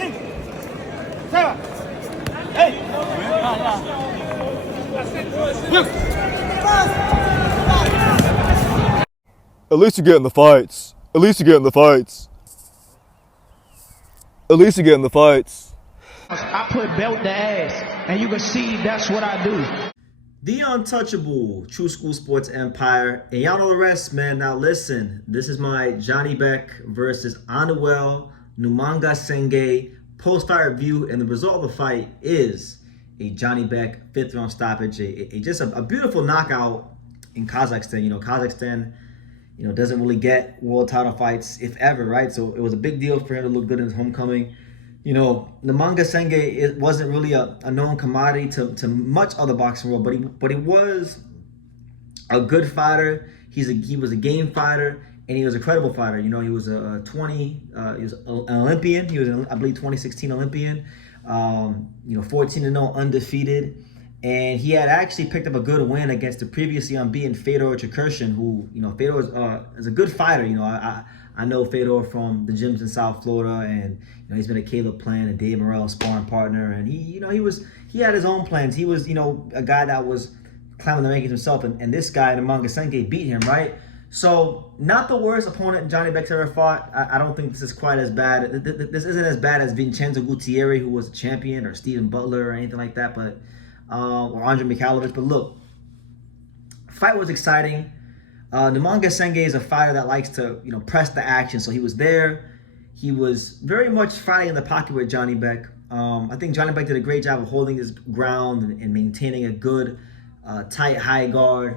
At least you get in the fights. At least you get in the fights. At least you get in the fights. I put belt to ass, and you can see that's what I do. The untouchable True School Sports Empire. And y'all know the rest, man. Now listen, this is my Janibek versus Anauel Ngamissengue post-fight review, and the result of the fight is a Janibek 5th round stoppage, just a beautiful knockout in Kazakhstan. Kazakhstan, doesn't really get world title fights, if ever, right? So it was a big deal for him to look good in his homecoming. Ngamissengue, it wasn't really a known commodity to much of the boxing world, but he was a good fighter. He was a game fighter, and he was a credible fighter. He was he was an Olympian. He was I believe 2016 Olympian. 14-0 undefeated. And he had actually picked up a good win against the previously unbeaten Fedor Chikurshin, who, Fedor is a good fighter. I know Fedor from the gyms in South Florida, and he's been a Caleb Plant and Dave Morrell sparring partner, and he had his own plans. He was a guy that was climbing the rankings himself, and this guy Ngamissengue beat him, right? So not the worst opponent Janibek's ever fought. I don't think this is quite as bad. This isn't as bad as Vincenzo Gutierrez, who was a champion, or Stephen Butler or anything like that, but or Andre Mikhailovich. But look, fight was exciting. Ngamissengue is a fighter that likes to press the action, so he was there. He was very much fighting in the pocket with Janibek. I think Janibek did a great job of holding his ground and maintaining a good tight high guard.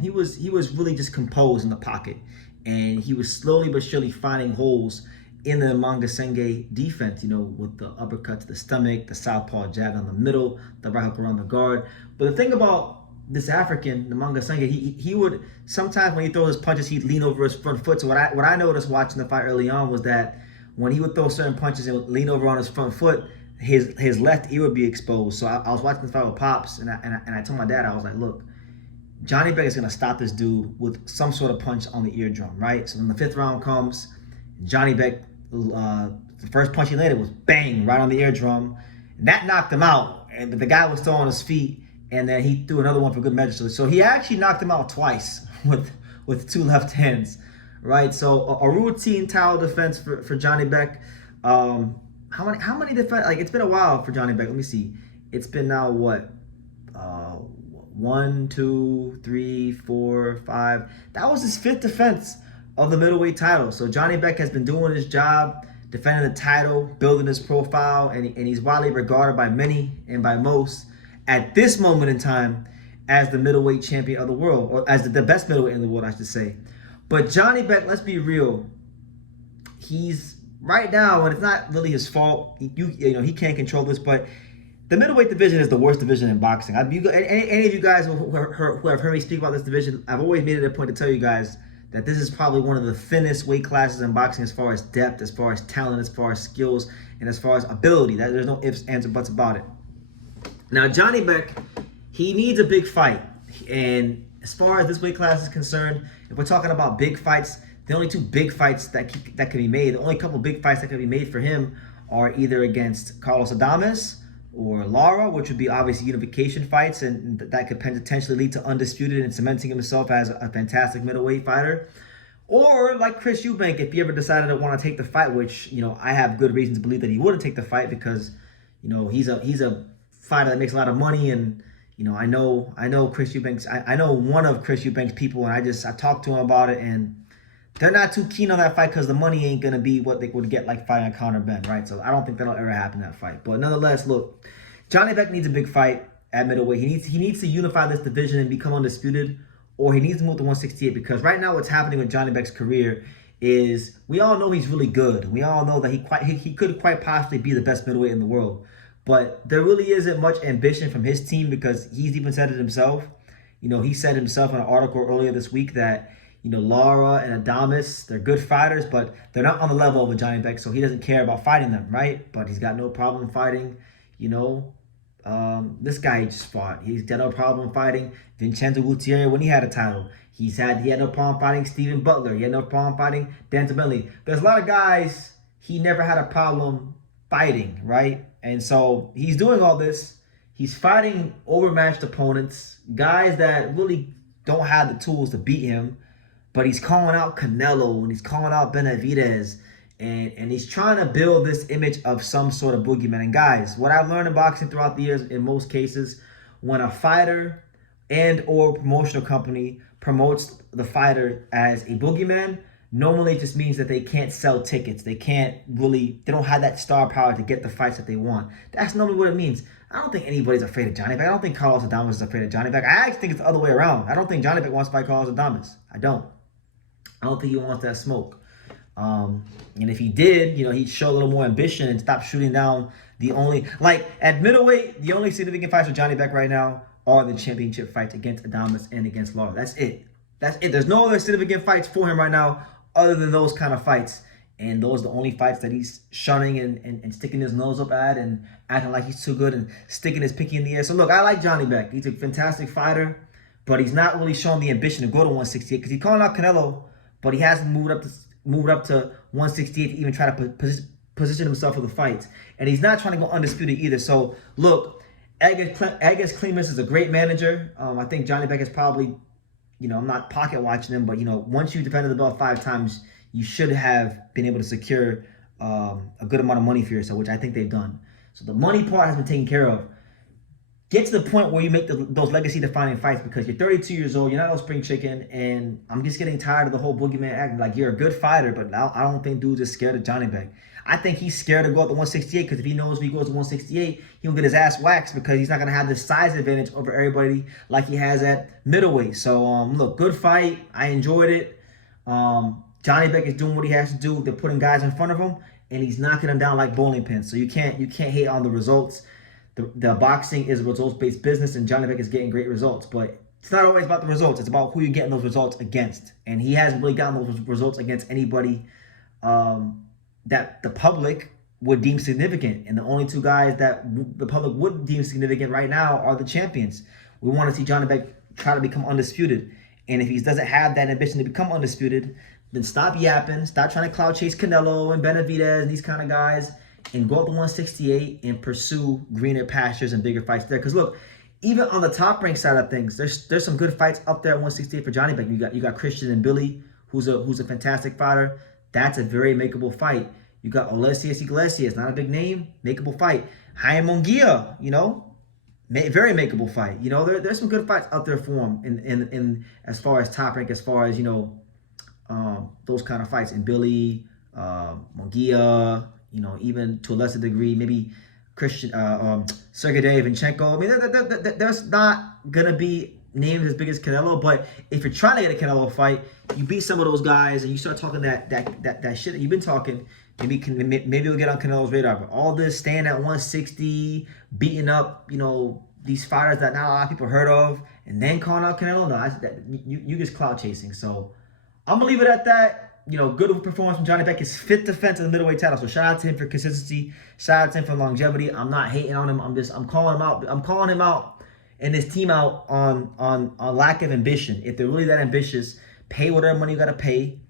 He was really just composed in the pocket, and he was slowly but surely finding holes in the Ngamissengue defense, with the uppercut to the stomach, the southpaw jab on the middle, the right hook around the guard. But the thing about this African, Ngamissengue, he would sometimes when he throws his punches, he'd lean over his front foot. So what I noticed watching the fight early on was that when he would throw certain punches and lean over on his front foot, his left ear would be exposed. So I was watching the fight with Pops, and I told my dad, I was like, look, Janibek is gonna stop this dude with some sort of punch on the eardrum, right? So when the 5th round comes, Janibek, the first punch he landed was bang right on the eardrum, and that knocked him out. But the guy was still on his feet, and then he threw another one for good measure. So he actually knocked him out twice with 2 left hands, right? So a routine towel defense for Janibek. How many defense? Like, it's been a while for Janibek. Let me see. It's been now what? 1, 2, 3, 4, 5. That was his 5th defense of the middleweight title. So Janibek has been doing his job, defending the title, building his profile, and he's widely regarded by many and by most at this moment in time as the middleweight champion of the world, or as the best middleweight in the world, I should say. But Janibek, let's be real, he's right now, and it's not really his fault. He can't control this, but the middleweight division is the worst division in boxing. Any of you guys who have heard me speak about this division, I've always made it a point to tell you guys that this is probably one of the thinnest weight classes in boxing as far as depth, as far as talent, as far as skills, and as far as ability. There's no ifs, ands, or buts about it. Now, Janibek, he needs a big fight. And as far as this weight class is concerned, if we're talking about big fights, the only 2 big fights that can be made, the only couple big fights that can be made for him are either against Carlos Adames or Lara, which would be obviously unification fights, and that could potentially lead to Undisputed and cementing himself as a fantastic middleweight fighter. Or like Chris Eubank, if he ever decided to want to take the fight, which I have good reason to believe that he wouldn't take the fight, because he's a fighter that makes a lot of money, and I know Chris Eubanks. I know one of Chris Eubanks' people, and I talked to him about it, and they're not too keen on that fight because the money ain't gonna be what they would get like fighting Conor Ben, right? So I don't think that'll ever happen in that fight. But nonetheless, look, Janibek needs a big fight at middleweight. He needs to unify this division and become undisputed, or he needs to move to 168, because right now what's happening with Janibek's career is we all know he's really good. We all know that he could quite possibly be the best middleweight in the world. But there really isn't much ambition from his team, because he's even said it himself. He said himself in an article earlier this week that Lara and Adames, they're good fighters, but they're not on the level of a Janibek, so he doesn't care about fighting them, right? But he's got no problem fighting, this guy just fought. He's got no problem fighting Vincenzo Gutierrez when he had a title. He had no problem fighting Stephen Butler. He had no problem fighting Dan Tabelli. There's a lot of guys he never had a problem fighting, right? And so he's doing all this. He's fighting overmatched opponents, guys that really don't have the tools to beat him. But he's calling out Canelo and he's calling out Benavidez. And he's trying to build this image of some sort of boogeyman. And guys, what I've learned in boxing throughout the years, in most cases, when a fighter and or promotional company promotes the fighter as a boogeyman, normally it just means that they can't sell tickets. They don't have that star power to get the fights that they want. That's normally what it means. I don't think anybody's afraid of Janibek. I don't think Carlos Adames is afraid of Janibek. I actually think it's the other way around. I don't think Janibek wants to fight Carlos Adames. I don't think he wants that smoke. And if he did, he'd show a little more ambition and stop shooting down at middleweight, the only significant fights for Janibek right now are the championship fights against Adames and against Lara. That's it. There's no other significant fights for him right now other than those kind of fights. And those are the only fights that he's shunning and sticking his nose up at and acting like he's too good and sticking his pinky in the air. So look, I like Janibek. He's a fantastic fighter, but he's not really showing the ambition to go to 168 because he's calling out Canelo, but he hasn't moved up to 168 to even try to position himself for the fights. And he's not trying to go undisputed either. So look, Agus Clemens is a great manager. I think Janibek is probably, I'm not pocket watching him, but once you defended the belt 5 times, you should have been able to secure a good amount of money for yourself, which I think they've done. So the money part has been taken care of. Get to the point where you make those legacy-defining fights because you're 32 years old, you're not no spring chicken, and I'm just getting tired of the whole boogeyman act. Like, you're a good fighter, but I don't think dudes are scared of Janibek. I think he's scared to go up to 168 because if he knows if he goes to 168, he'll get his ass waxed because he's not going to have this size advantage over everybody like he has at middleweight. So, look, good fight. I enjoyed it. Janibek is doing what he has to do. They're putting guys in front of him, and he's knocking them down like bowling pins. So you can't hate on the results. The boxing is a results-based business, and Janibek is getting great results. But it's not always about the results. It's about who you're getting those results against. And he hasn't really gotten those results against anybody that the public would deem significant. And the only 2 guys that the public would deem significant right now are the champions. We want to see Janibek try to become undisputed. And if he doesn't have that ambition to become undisputed, then stop yapping. Stop trying to cloud chase Canelo and Benavidez and these kind of guys. And go up to 168 and pursue greener pastures and bigger fights there. Because look, even on the top rank side of things, there's some good fights up there at 168 for Janibek. You got Christian and Billy, who's a fantastic fighter. That's a very makeable fight. You got Olesius Iglesias, not a big name, makeable fight. Jaime Munguia, very makeable fight. There's some good fights out there for him in as far as top rank, as far as those kind of fights. And Billy, Munguia. Even to a lesser degree, maybe Sergey Devinchenko. I mean, there's not going to be names as big as Canelo, but if you're trying to get a Canelo fight, you beat some of those guys and you start talking that shit that you've been talking, maybe you'll get on Canelo's radar. But all this staying at 160, beating up, these fighters that not a lot of people heard of, and then calling out Canelo, you just clout chasing. So I'm going to leave it at that. Good performance from Janibek. His 5th defense of the middleweight title. So shout out to him for consistency. Shout out to him for longevity. I'm not hating on him. I'm calling him out. I'm calling him out and his team out on lack of ambition. If they're really that ambitious, pay whatever money you gotta pay.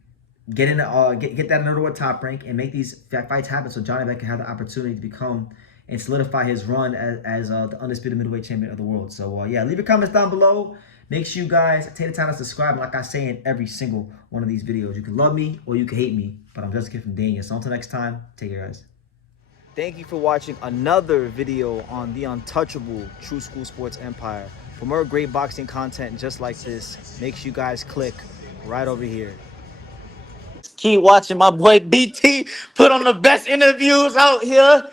Get that another top rank and make these fights happen so Janibek can have the opportunity to become and solidify his run as the undisputed middleweight champion of the world. So leave your comments down below. Make sure you guys take the time to subscribe. Like I say in every single one of these videos, you can love me or you can hate me, but I'm just a kid from Dania. So until next time, take care, guys. Thank you for watching another video on the untouchable True School Sports Empire. For more great boxing content just like this, make sure you guys click right over here. Keep watching my boy BT put on the best interviews out here.